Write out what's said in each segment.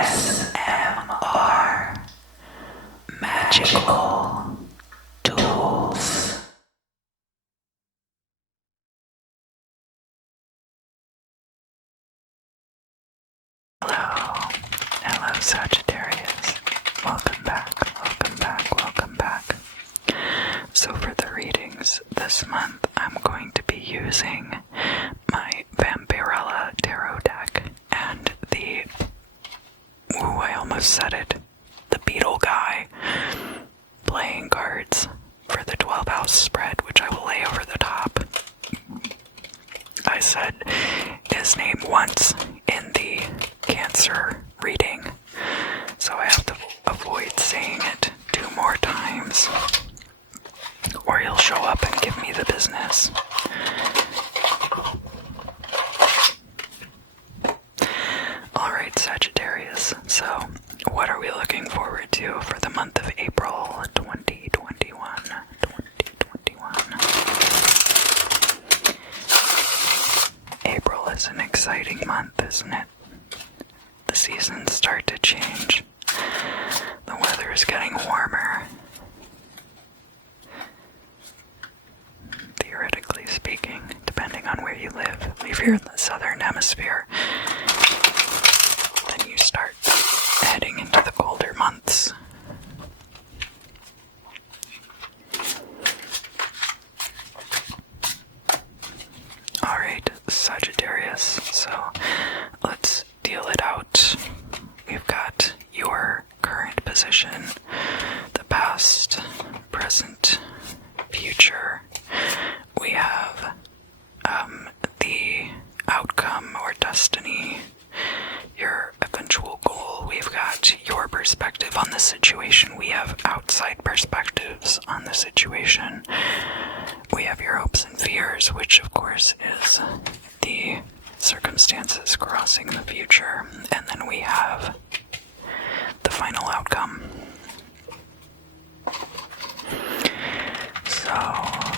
ASMR Magical Tools. Hello Sagittarius. Welcome back. So for the readings this month, I'm going to be using my Vampirella Tarot deck and the, I almost said it, the Beetle Guy playing cards for the 12 house spread, which I will lay over the top. I said his name once in the Cancer reading, so I have to avoid saying it 2 more times, or he'll show up and give me the business. Alright, Sagittarius, so what are we looking forward to for the month of April 2021? April is an exciting month, isn't it? The seasons start to change. The weather is getting warmer. Theoretically speaking, depending on where you live. If you're in the southern hemisphere, then you start heading into the colder months. Alright, Sagittarius, so let's deal it out. We've got your current position, the past, present, future. We have the outcome or destiny, your eventual goal. We've got your perspective on the situation. We have outside perspectives on the situation. We have your hopes and fears, which of course is the circumstances crossing the future. And then we have the final outcome. So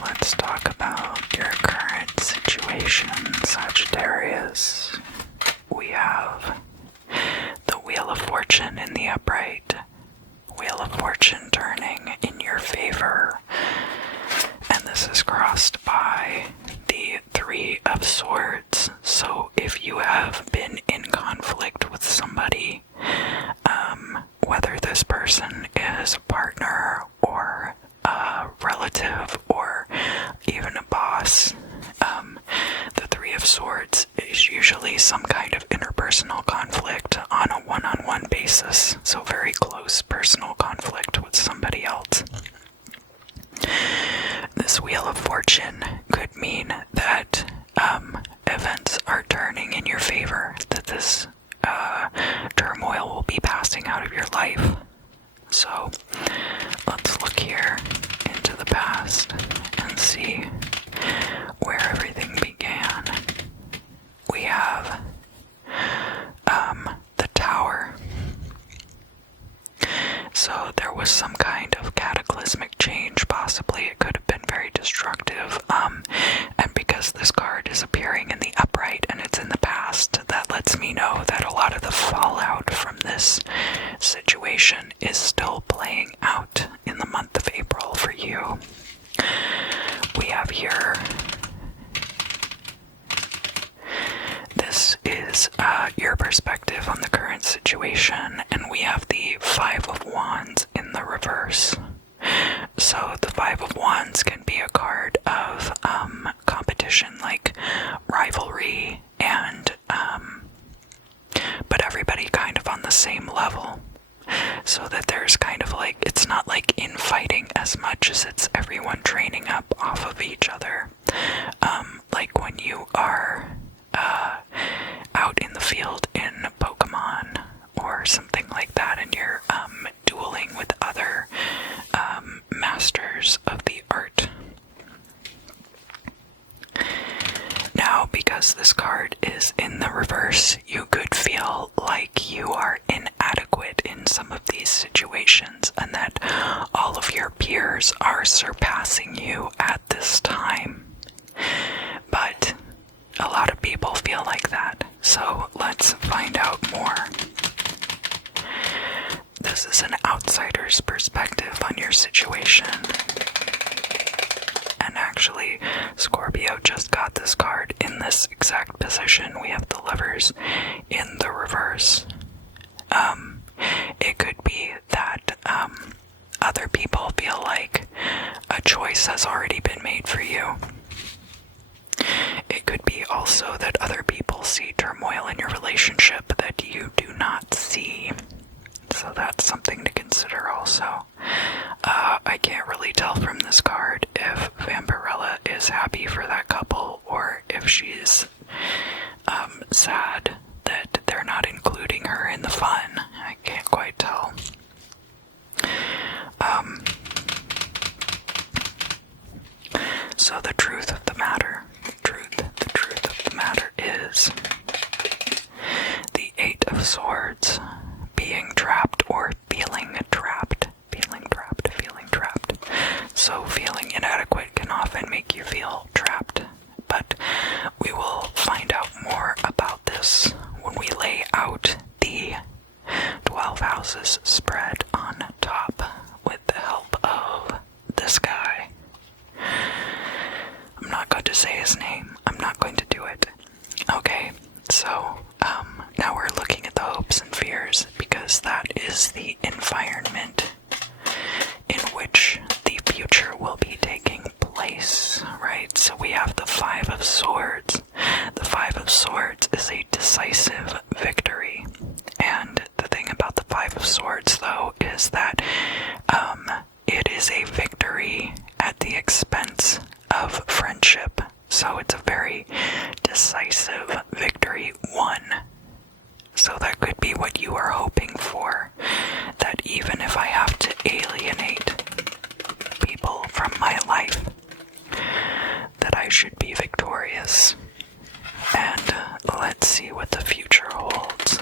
let's talk about your current situation, Sagittarius. We have the Wheel of Fortune in the upright. Wheel of Fortune turning in your favor. And this is crossed by the 3 of Swords. So if you have been in conflict with somebody, whether this person is a partner or a relative or even a boss, the 3 of Swords is usually some kind of interpersonal conflict on a one-on-one basis, so very close personal conflict with somebody else. This Wheel of Fortune could mean that events are turning in your favor, that this turmoil will be passing out of your life. So let's look here into the past and see where everything began. We have the Tower. So there was some kind of cataclysmic change, possibly. It could have been very destructive. And because this card is appearing in the upright and it's in the past, that lets me know that a lot of the fallout from this situation is still playing out in the month of April for you. We have here, this is your perspective on the current situation, and we have the 5 of Wands in the reverse. So the 5 of Wands can be a card of competition, like rivalry, and but everybody kind of on the same level. So that there's kind of like, it's not like infighting as much as it's everyone training up off of each other. Like when you are out in the field in Pokemon or something like that, and you're dueling with other masters of the art. Now, because this card is in the reverse, you could feel like you are inadequate in some of these situations, and that all of your peers are surpassing you at this time. But a lot of people feel like that, so let's find out more. This is an outsider's perspective on your situation. And actually, Scorpio just got this card in this exact position. We have the Lovers in the reverse. It could be that other people feel like a choice has already been made for you. It could be also that other people see turmoil in your relationship that you do not see. So that's something to consider also. I can't really tell from this card if Vampirella is happy for that couple or if she's sad that they're not including her in the fun. I can't quite tell. So the truth of the matter, the truth of the matter is the Eight of Swords, being trapped or feeling trapped. So feeling inadequate can often make you feel trapped, but we will find out more about this when we lay out the 12 houses spread on top with the help of this guy. I'm not going to say his name. I'm not going to do it. Okay, so now we're looking at the hopes and fears because that is the environment in which the future will be taking place, right? So we have the Five of Swords. The Five of Swords is a decisive victory. And the thing about the Five of Swords, though, is that it is a victory at the expense of friendship. So it's a very decisive victory won. So that could be what you are hoping for. That even if I have to alienate people from my life, that I should be victorious. And let's see what the future holds.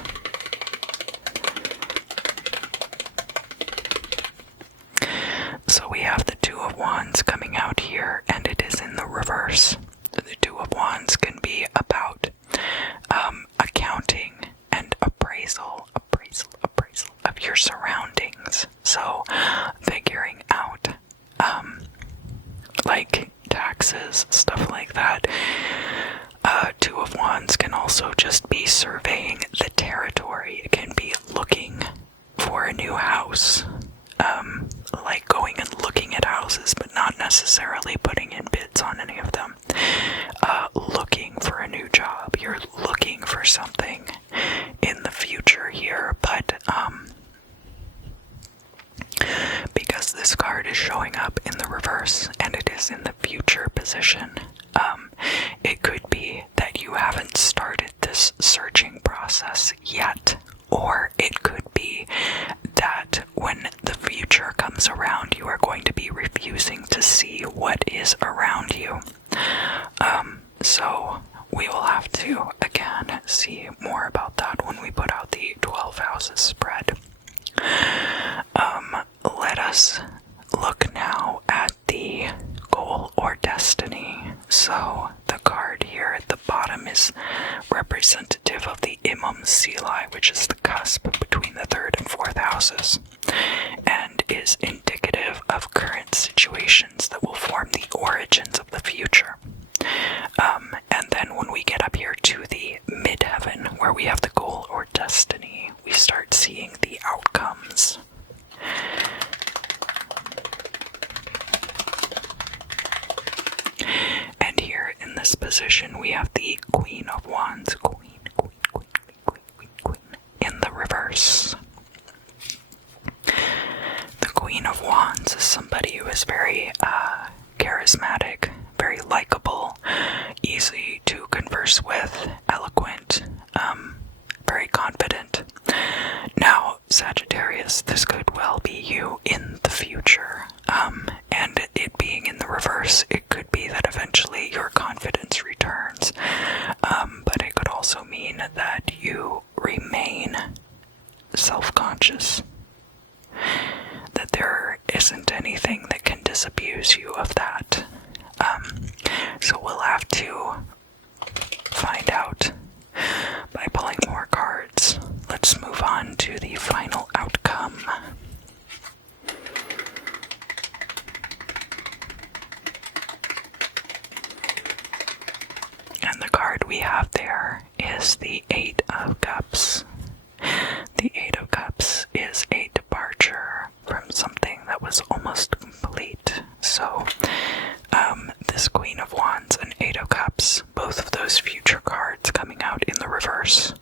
So we have the Two of Wands coming out here, and it is in the reverse. The Two of Wands can be about accounting and appraisal of your surroundings. So figuring out like taxes, stuff like that. Two of Wands can also just be surveying the territory. It can be looking for a new house. Like going and looking at houses, but not necessarily putting in bids on any of them. Looking for a new job. You're looking for something in the future here, but because this card is showing up in the reverse and it is in the future position, it could be that you haven't started this searching process yet, or it could be that when the future comes around, you are going to be refusing to see what is around you. So we will have to, again, see more about that when we put out the 12 houses spread. Let us look now at the goal or destiny. So the card here at the bottom is representative of the Imam Sili, which is the cusp between the third and fourth houses, and is indicative of current situations that will form the origins of the future. And then when we get up here to the midheaven, where we have the goal or destiny, we start seeing the outcomes. And here in this position, we have the Queen of Wands, Queen, in the reverse. The Queen of Wands is somebody who is very charismatic, very likable, easy to converse with, eloquent, very confident. Now, Sagittarius, this could well be you in the future, and it being in the reverse, it could be that eventually your confidence returns, but it could also mean that you remain self-conscious, that there isn't anything that can disabuse you of that. So we'll have to find out by pulling more cards. Let's move on to the final outcome. card we have there is the Eight of Cups. The Eight of Cups is a departure from something that was almost complete. So, this Queen of Wands and Eight of Cups, both of those future cards coming out in the reverse,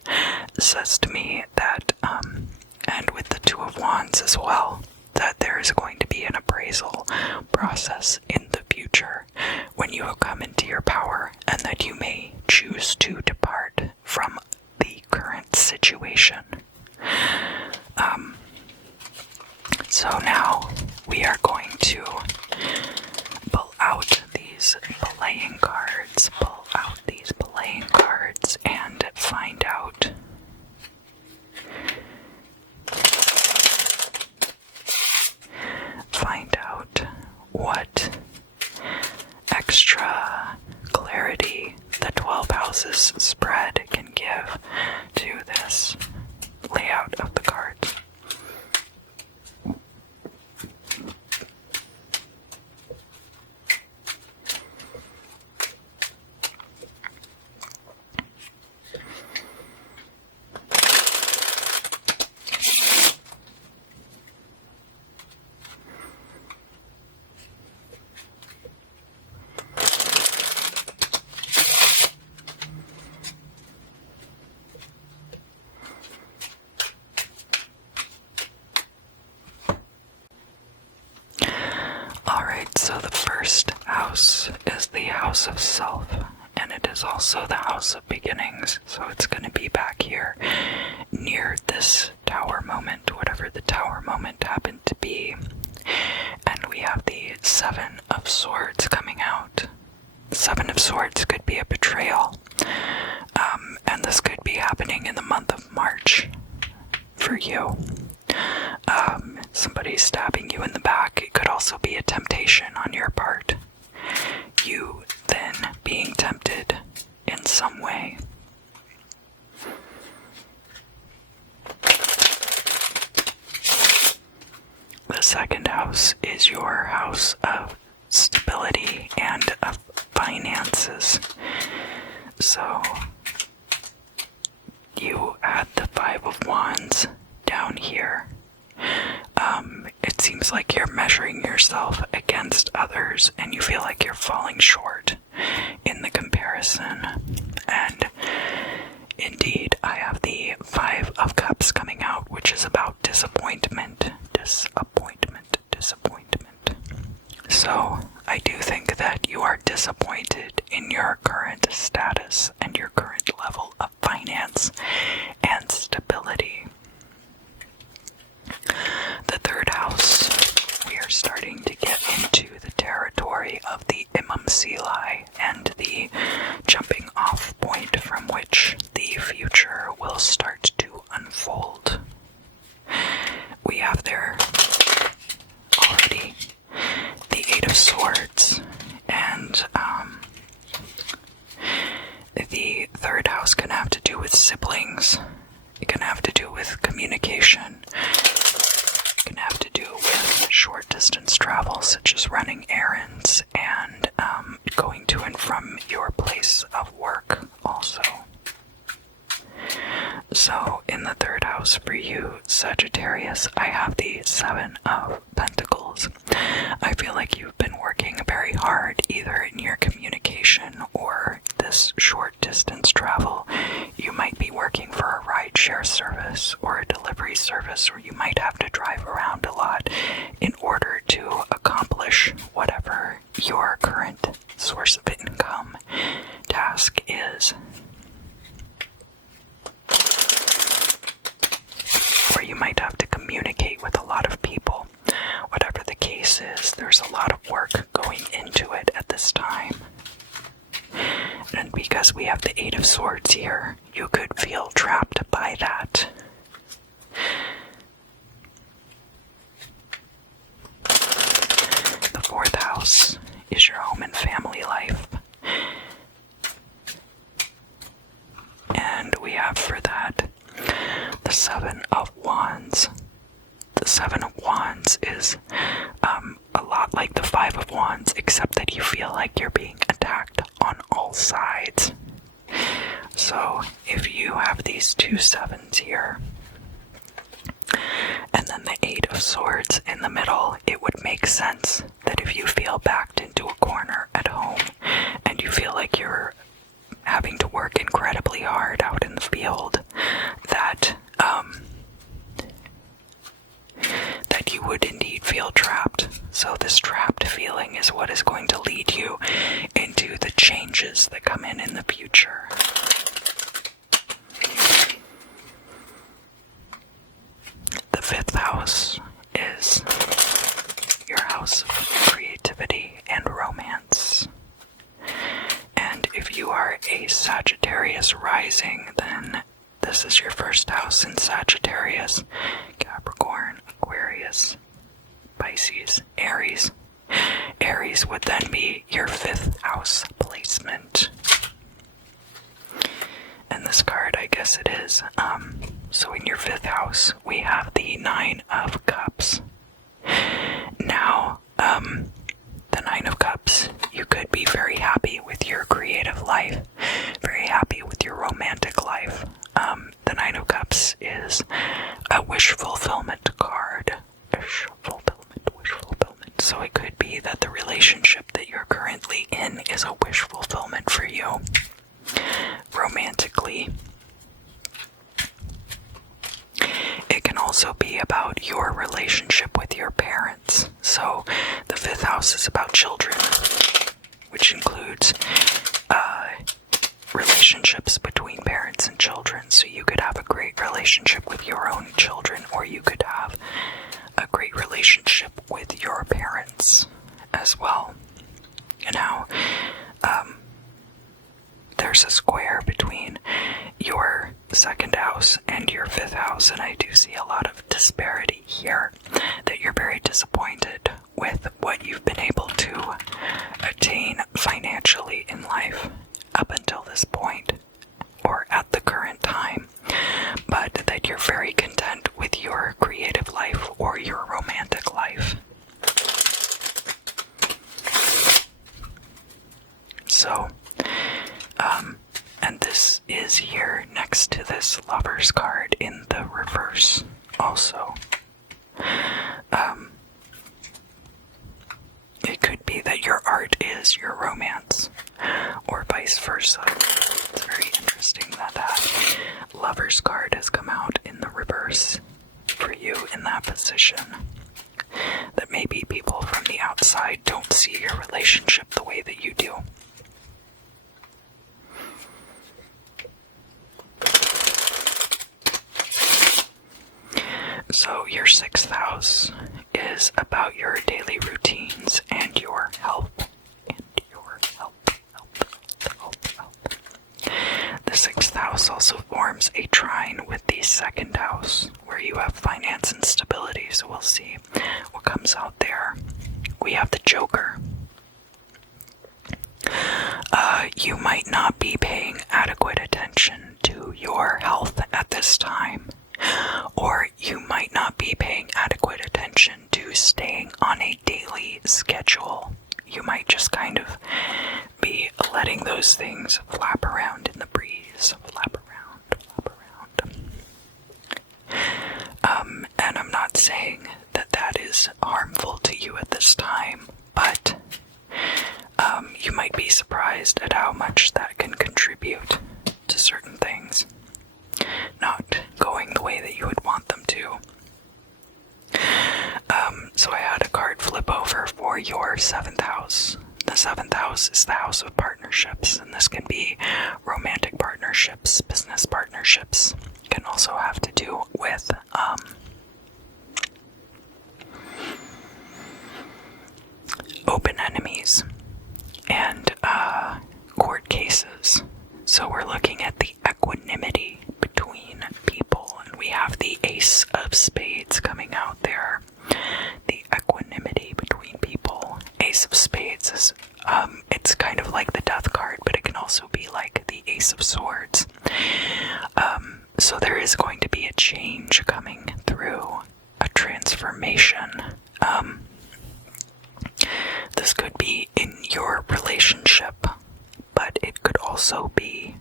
says to me that, and with the Two of Wands as well, that there is going to be an appraisal process in the future when you have come into your power, and that you may choose to depart from the current situation. So now we are going to pull out these playing cards, and find out what extra clarity the 12 houses spread can give to this layout of the cards. So the first house is the house of self, and it is also the house of beginnings. So it's going to be back here near this tower moment, whatever the tower moment happened to be. And we have the Seven of Swords coming out. The Seven of Swords could be a betrayal, and this could be happening in the month of March for you. Somebody stabbing you in the back. It could also be a temptation on your part. You then being tempted in some way. The second house is your house of stability and of finances. So you had the Five of Wands down here. It seems like you're measuring yourself against others and you feel like you're falling short in the comparison. And indeed, I have the Five of Cups coming out, which is about disappointment. So I do think that you are disappointed in your current status and your current level of finance and stability. The third house, we are starting to get into the territory of the Imam Silai and the jumping off point from which the future will start to unfold. We have there already the Eight of Swords, and the third house can have to do with siblings. It can have to do with communication. It can have to do with short distance travel, such as running errands and going to and from your place of work also. So in the third house for you, Sagittarius, I have the Seven of Pentacles. I feel like you've been working very hard either in your communication or this short distance travel. You might be working for a rideshare service or a delivery service, or you might have to drive around a lot in order to accomplish whatever your current source of income task is. Or you might have to communicate with a lot of people. Whatever the case is, there's a lot of work going into it at this time. And because we have the Eight of Swords here, you could feel trapped by that. The fourth house is your home and family life. And we have for that the Seven of Wands. The Seven of Wands is a lot like the Five of Wands, except that you feel like you're being attacked on all sides. So if you have these 2 7s here, and then the 8 of Swords in the middle, it would make sense that if you feel backed into a corner at home and you feel like you're having to work incredibly hard out in the field, that you would indeed feel trapped. So this trapped feeling is what is going to lead you into the changes that come in the future. The 5th house is your house of creativity and romance. And if you are a Sagittarius rising, then this is your 1st house in Sagittarius, Capricorn, Aquarius, Pisces, Aries. Aries would then be your 5th house placement. And this card, I guess it is. So in your 5th house, we have the 9 of Cups. Now, the 9 of Cups, you could be very happy with your creative life, very happy with your romantic life. The 9 of Cups is a wish fulfillment card. Wish fulfillment. So it could be that the relationship that you're currently in is a wish fulfillment for you, romantically. It can also be about your relationship with your parents. So the 5th house is about children, which includes relationships between parents and children. So you could have a great relationship with your own children, or you could have a great relationship with your parents as well. Now, there's a square between your 2nd house and your 5th house, and I do see a lot of disparity here, that you're very disappointed with what you've been able to attain financially in life up until this point, or at the current time, but that you're very content with your creative life or your romantic life. So, and this is here next to this Lovers card in the reverse also. It could be that your art is your romance, or vice versa. It's very interesting that that Lovers card has come out in the reverse for you in that position. That maybe people from the outside don't see your relationship the way that you do. So your 6th house is about your daily routines and your health. The 6th house also forms a trine with the 2nd house, where you have finance and stability. So we'll see what comes out there. We have the Joker. You might not be paying adequate attention to your health at this time, or you might not be paying adequate attention to staying on a daily schedule. You might just kind of be letting those things flap around in the breeze. Flap around. And I'm not saying that that is harmful to you at this time, but you might be surprised at how much that can contribute to certain things not going the way that you would want them to. So I had a card flip over for your 7th house. The 7th house is the house of partnerships, and this can be romantic partnerships, business partnerships. It can also have to do with open enemies and court cases. So we're looking at the equanimity between people, and we have the Ace of Spades coming out there. The equanimity between people. Ace of Spades is, it's kind of like the Death card, but it can also be like the Ace of Swords. So there is going to be a change coming through, a transformation. This could be in your relationship, but it could also be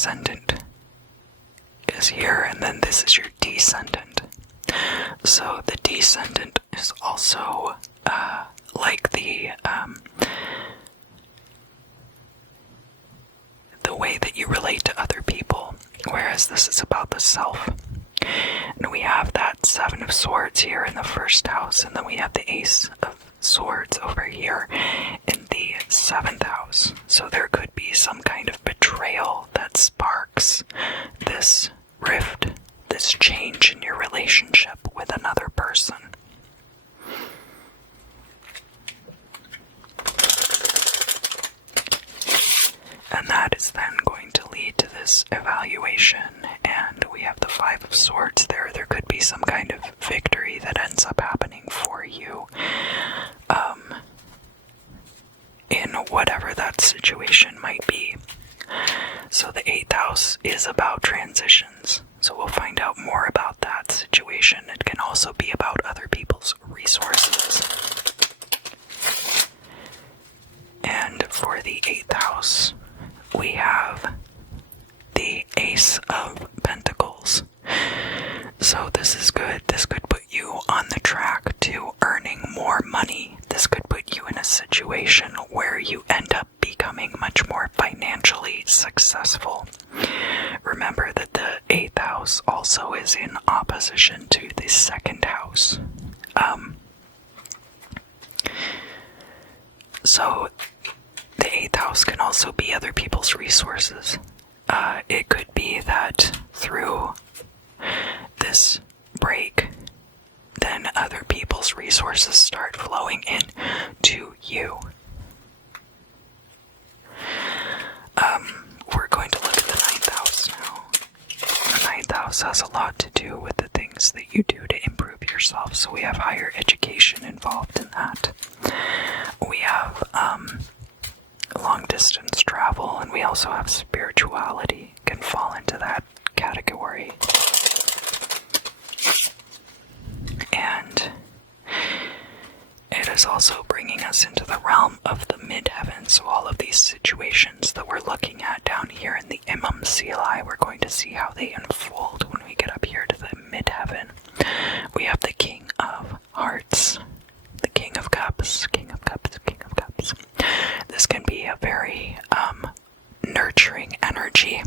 ascendant is here, and then this is your descendant. So the descendant is also like the way that you relate to other people, whereas this is about the self. And we have that Seven of Swords here in the first house, and then we have the Ace of Swords over here in the 7th house. So there could be some kind of betrayal that sparks this rift, this change in your relationship with another person. And that is then going to lead to this evaluation, and we have the Five of Swords there. There could be some kind of victory that ends up happening for you in whatever that situation might be. So the 8th house is about transitions, so we'll find out more about that situation. It can also be about other people's resources. And for the 8th house, we have the Ace of Pentacles. So this is good. This could put you on the track to earning more money. This could put you in a situation where you end up becoming much more financially successful. Remember that the 8th house also is in opposition to the 2nd house. So the 8th house can also be other people's resources. It could be that through this break, then other people's resources start flowing in to you. We're going to look at the 9th house now. The 9th house has a lot to do with the things that you do to improve yourself, so we have higher education involved in that. We have long distance travel, and we also have spirituality can fall into that category. And it is also bringing us into the realm of the midheaven. So all of these situations that we're looking at down here in the Imam Selah, we're going to see how they unfold when we get up here to the midheaven. We have the King of Hearts, the King of Cups, King of Cups, King of Cups. This can be a very nurturing energy.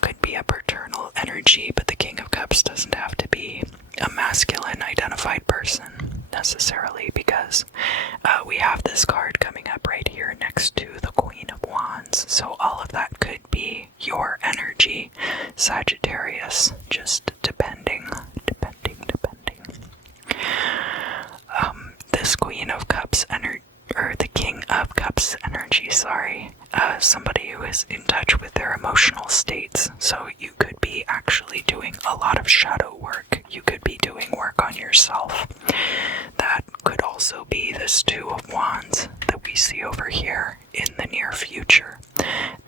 Could be a paternal energy, but the King of Cups doesn't have to be a masculine identified person necessarily, because we have this card coming up right here next to the Queen of Wands. So all of that could be your energy, Sagittarius, just depending. This Queen of Cups energy, or the King of Cups energy, somebody who is in touch with their emotional states. So you could be actually doing a lot of shadow work. You could be doing work on yourself. That could also be this Two of Wands that we see over here in the near future.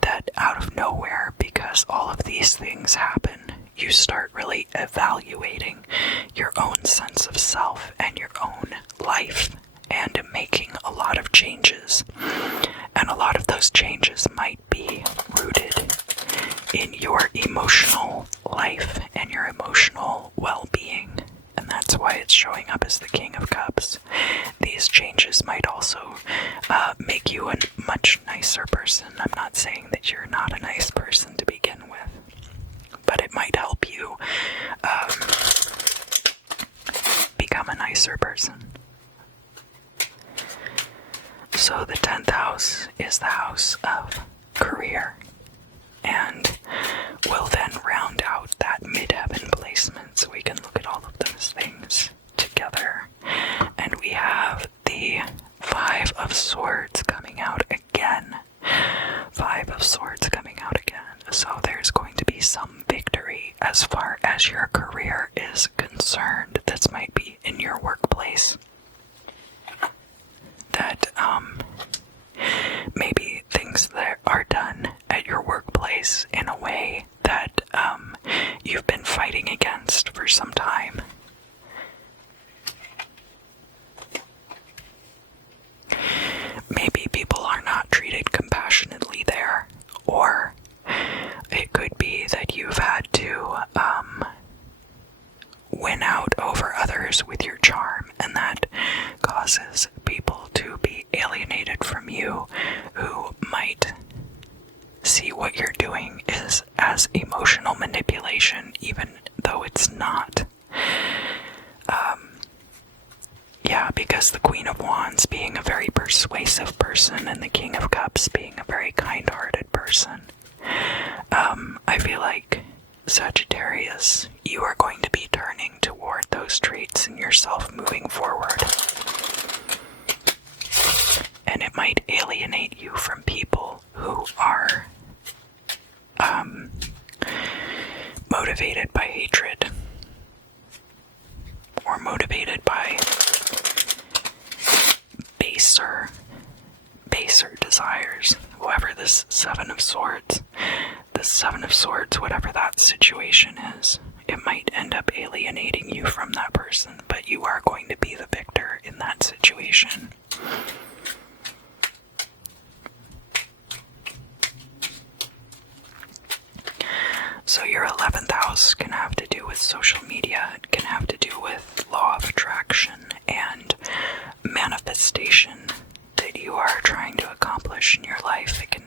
That out of nowhere, because all of these things happen, you start really evaluating your own sense of self and your own life, and making a lot of changes. And a lot of those changes might be rooted in your emotional life and your emotional well-being. And that's why it's showing up as the King of Cups. These changes might also make you a much nicer person. I'm not saying that you're not a nice person to begin with, but it might help you become a nicer person. So the 10th house is the house of career, and we'll then round out that midheaven placement so we can look at all of those things together. And we have the Five of Swords coming out again. Five of Swords coming out again. So there's going to be some victory as far as your career is concerned. This might be in your workplace. That maybe things that are done at your workplace in a way that you've been fighting against for some time. Maybe people are not treated compassionately there, or others with your charm, and that causes people to be alienated from you who might see what you're doing is as emotional manipulation, even though it's not. Because the Queen of Wands being a very persuasive person and the King of Cups being a very kind-hearted person, I feel like Sagittarius, you are going to be turning toward those traits in yourself moving forward. And it might alienate you from people who are motivated by hatred or motivated by baser desires. Whoever this Seven of Swords, whatever that situation is, it might end up alienating you from that person, but you are going to be the victor in that situation. So your 11th house can have to do with social media, it can have to do with law of attraction and manifestation that you are trying to accomplish in your life. It can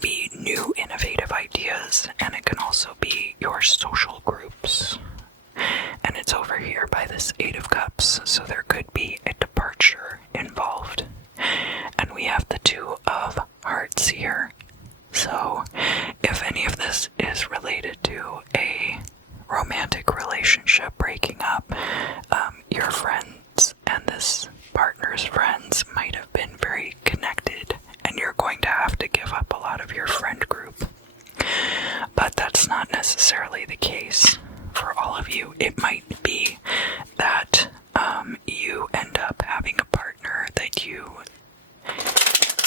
be new innovative ideas, and it can also be your social groups. And it's over here by this Eight of Cups, so there could be a departure involved. And we have the Two of Hearts here. So if any of this is related to a romantic relationship breaking up, your friends and this partner's friends might have been very connected, and you're going to have to give up a lot of your friend group. But that's not necessarily the case for all of you. It might be that you end up having a partner that you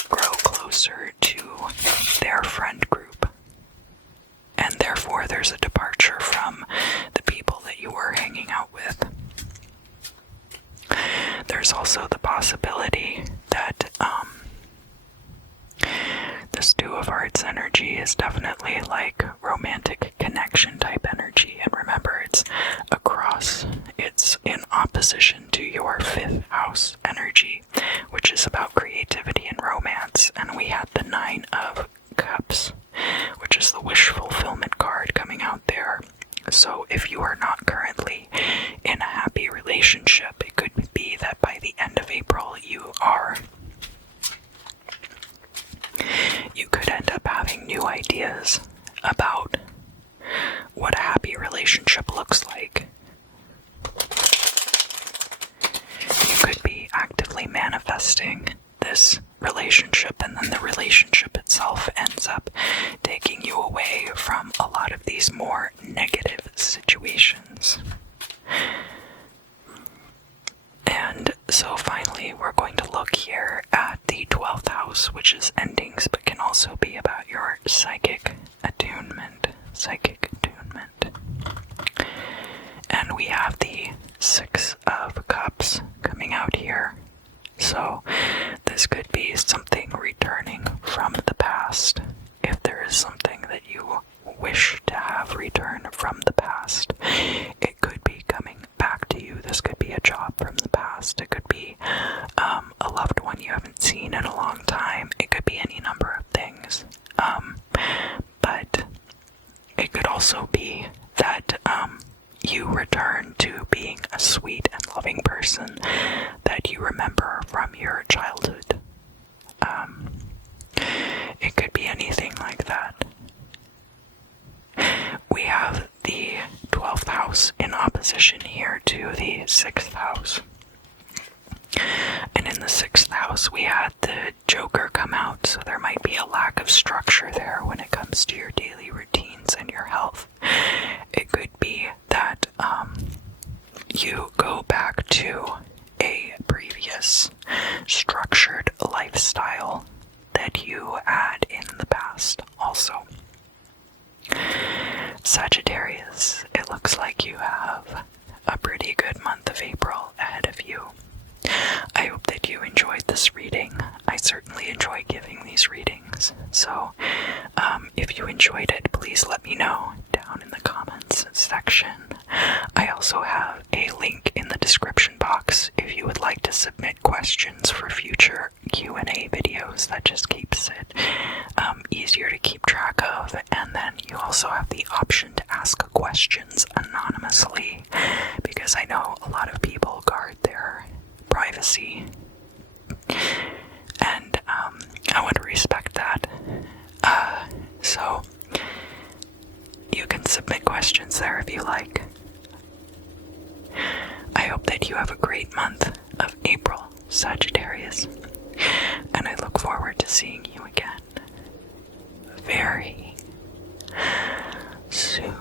grow closer to their friend group, and therefore there's a departure from the people that you were hanging out with. There's also the possibility that this Two of Hearts energy is definitely like romantic connection type energy, and remember, it's in opposition to your 5th house energy, which is about creativity and romance. And we had the Nine of Cups, which is the wish fulfillment card coming out there. So if you are not currently in a happy relationship, it could be that by the end of April you could end up having new ideas about what a happy relationship looks like. You could be actively manifesting this relationship, and then the relationship itself ends up taking you away from a lot of these more negative situations. And so finally, we're going to look here at the 12th house, which is endings, but can also be about your psychic attunement. And we have the Six of Cups coming out here. So this could be something returning from the past. If there is something that you wish to have return from the past, it could be coming back to you. This could be a job from the past. It could be a loved one you haven't seen in a long time. It could be any number of things. But it could also be that you return to being a sweet and loving person that you remember from your childhood. It could be anything like that. We have the 12th house in opposition here to the 6th house. And in the 6th house, we had the Joker come out, so there might be a lack of structure there when it comes to your daily routines and your health. It could be that you go back to a previous structured lifestyle that you had in the past also. Sagittarius, it looks like you have a pretty good month of April ahead of you. I hope that you enjoyed this reading. I certainly enjoy giving these readings. So, if you enjoyed it, please let me know down in the comments section. I also have a link in the description submit questions for future Q&A videos. That just keeps it easier to keep track of. And then you also have the option to ask questions anonymously, because I know a lot of people guard their privacy, and I would respect that. So you can submit questions there if you like. I hope that you have a great month of April, Sagittarius, and I look forward to seeing you again very soon.